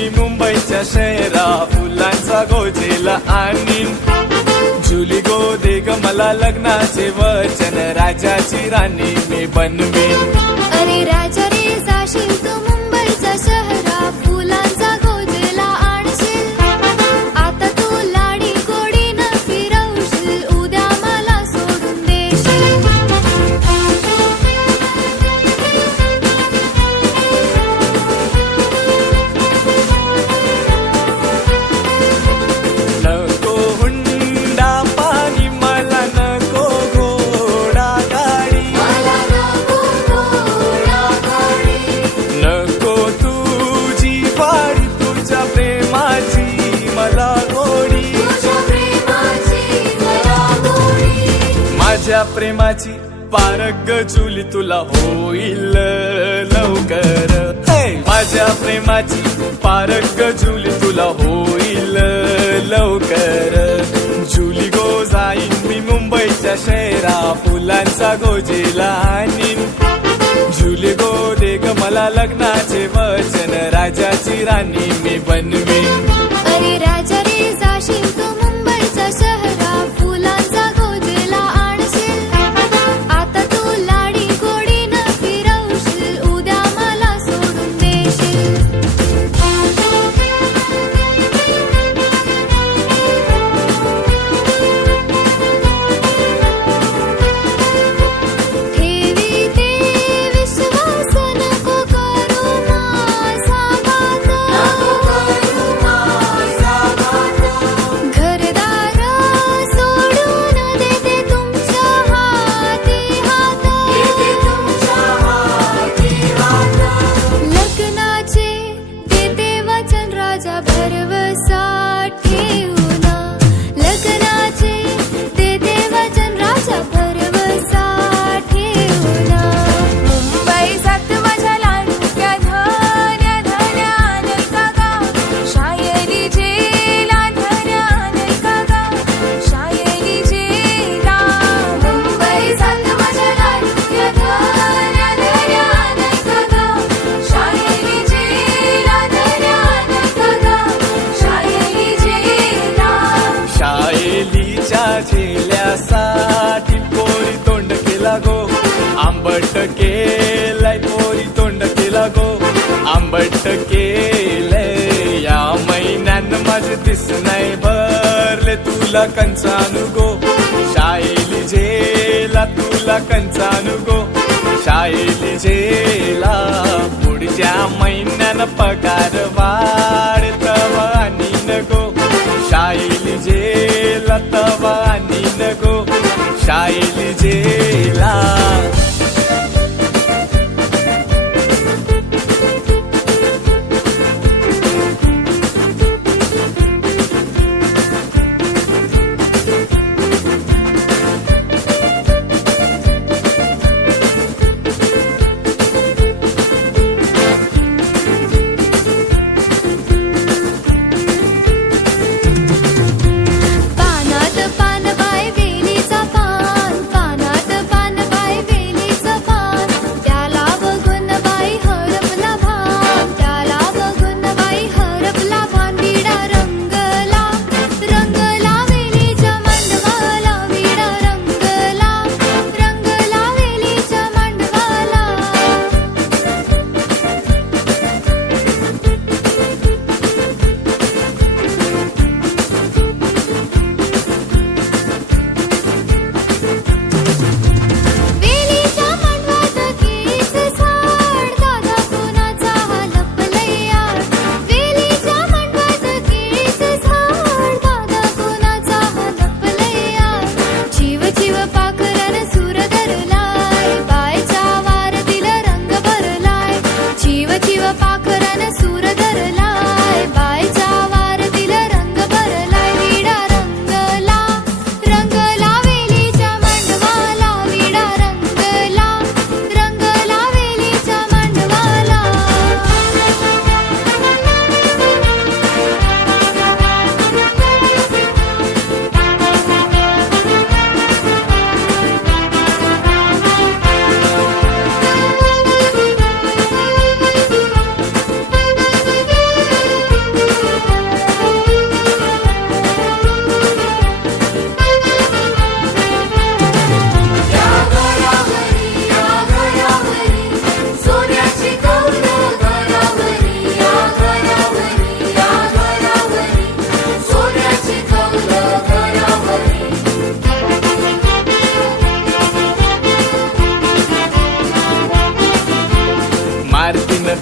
मी मुंबईच्या शहरा फुलांचा गोजेला आणीन जुली गो दे ग मला लग्नाचे वचन राजाची राणी मी बनवीन अरे राजा रे जाशील तू मुंबईच्या शहरा फुलांचा गोजेला आणशील आता तू लाडी गोडीनं फिरवशील उद्या मला सोडून देशील नको हुंडा पाणी मला नको घोडा गाडी मला नको घोडा गाडी नको तुझी वाडी तुझ्या प्रेमाची मला गोडी तुझ्या प्रेमाची मला गोडी माझ्या प्रेमाची पारग जुली तुला होईल लवकर माझ्या प्रेमाची पारग जुली तुला होईल लवकर जुली गो जाईन मी मुंबईच्या शहरा फुलांचा गोजेला आणीन जुली गो दे ग मला लग्नाचे वचन राजाची राणी मी बनवीन अरे राजा रे जाशील तू मुंबईच्या शहरा फुलांचा गोजेला आणशील आता तू लाडी गोडीनं फिरवशील उद्या मला सोडून देशील ठेवी ते विश्वास नको करू माझा घात घरदार सोडून देते तुमच्या हाती हात लग्नाचे देते वचन राजा भरवसा ठेवून लग्नाचे देते वचन राजा भरवसा ठेवून मुंबई जात माझ्या लाडक्या धन्या धन्या नाही का गा शायरी जेला धन्या नाही का गा शायरी जेला मुंबई जात माझ्या लाडक्या धन्या धन्या नाही का गा शायरी जेला धन्या नाही का गा शायरी जेला शायलीच्या झेल्यासाठी पोरी तोंड केला गो आंबट केलाय पोरी तोंड केला गो आंबट केलंय या महिन्यान माझे दिस नाही भरले तुला कंचानु गो शायली झेला तुला कंचानु गो शायली झेला पुढच्या महिन्यानं पगार वाढतवा आणि नको शायली झेला तवा आणि नको शायली झेला पानात पान बाय वेलीचा पान पानात पान बाय वेली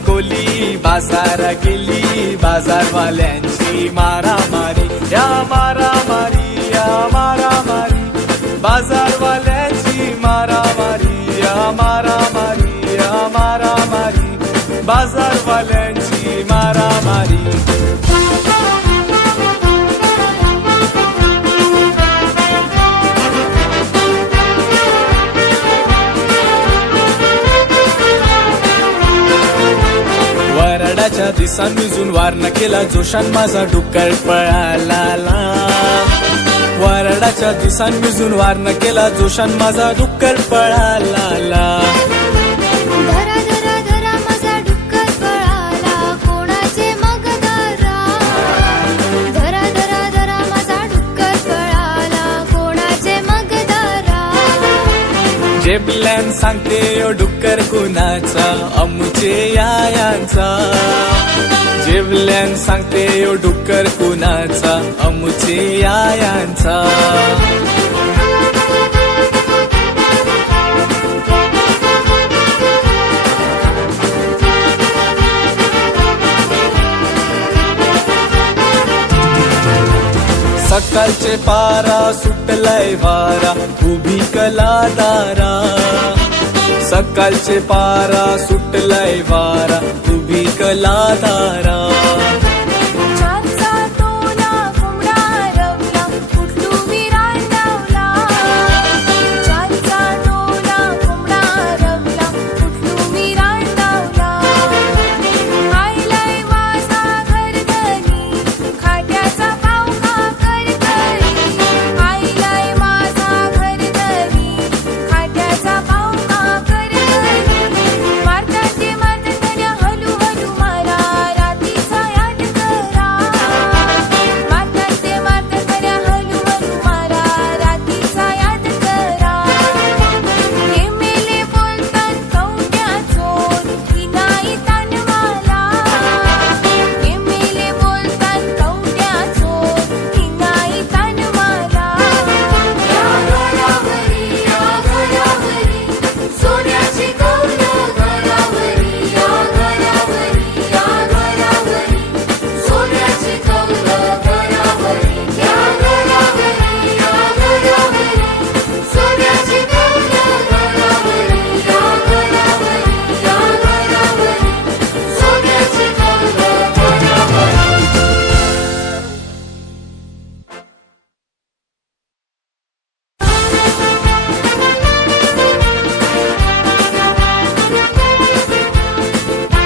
कोली बाजार गेली बाजारवाल्यांची मारामारी या मारामारी या मारामारी बाजारवाल्यांची मारामारी या मारामारी या मारामारी बाजारवाल्यांची मारामारी वराडाच्या दिसान मिजून वारना केला जोशान माझा डुक्कर पळाला वराडाच्या दिसान मिजून वारना केला जोशान माझा डुक्कर पळाला धरा धरा धरा माझा डुक्कर पळाला कोणाचे मग धरा धरा धरा धरा माझा डुक्कर पळाला कोणाचे मग धरा जेबल्यान सांगते यो डुक्कर कुणाचा अमुचे यायांचा जेवल्यान सांगते यो डुक्कर कुणाचा अमुचे यायांचा सकाळचे पारा सुटलाय वारा उभी कला दारा सकाळचे पारा सुटलाय वारा उभी कला दारा चांदचा तोला कोंबडा रवला कुठलू विरान लावला चांदचा तोला कोंबडा रवला कुठलू विरान लावला आईलाय माझा घरधनी खाट्याचा पाव का करकरी आईलाय माझा घरधनी खाट्याचा पाव का करकरी मारतात ते मारतात हलू हलू मारा रातीचा याद करा मारतात ते मारतात हलू हलू मारा रातीचा याद करा हे मेले बोलतात कवट्या चोर की नाही तानवाला हे मेले बोलतात कवट्या चोर की नाही तानवाला या घरावरी सोन्याची कौलं घरावरी या घरावरी सोन्याची कौलं घरावरी या घरावरी सोन्याची कौलं घरावरी या घरावरी सोन्याची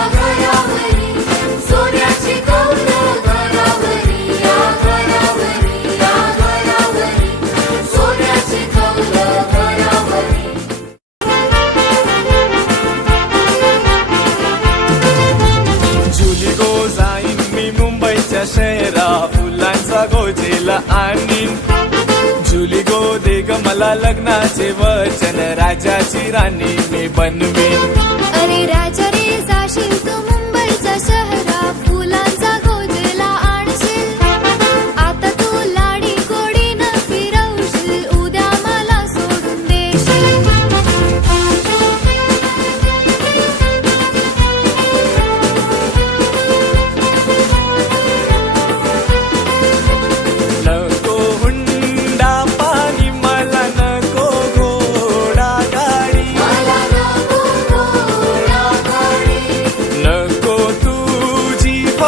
कौलं घरावरी सोन्याची कौलं घरावरी या घरावरी सोन्याची कौलं घरावरी जुली गो जाईन मी मुंबईच्या शहरा फुलांचा गोजेला आणीन जुली गो दे ग मला लग्नाचे वचन राजाची राणी मी बनवीन अरे राजा रे जाशील तू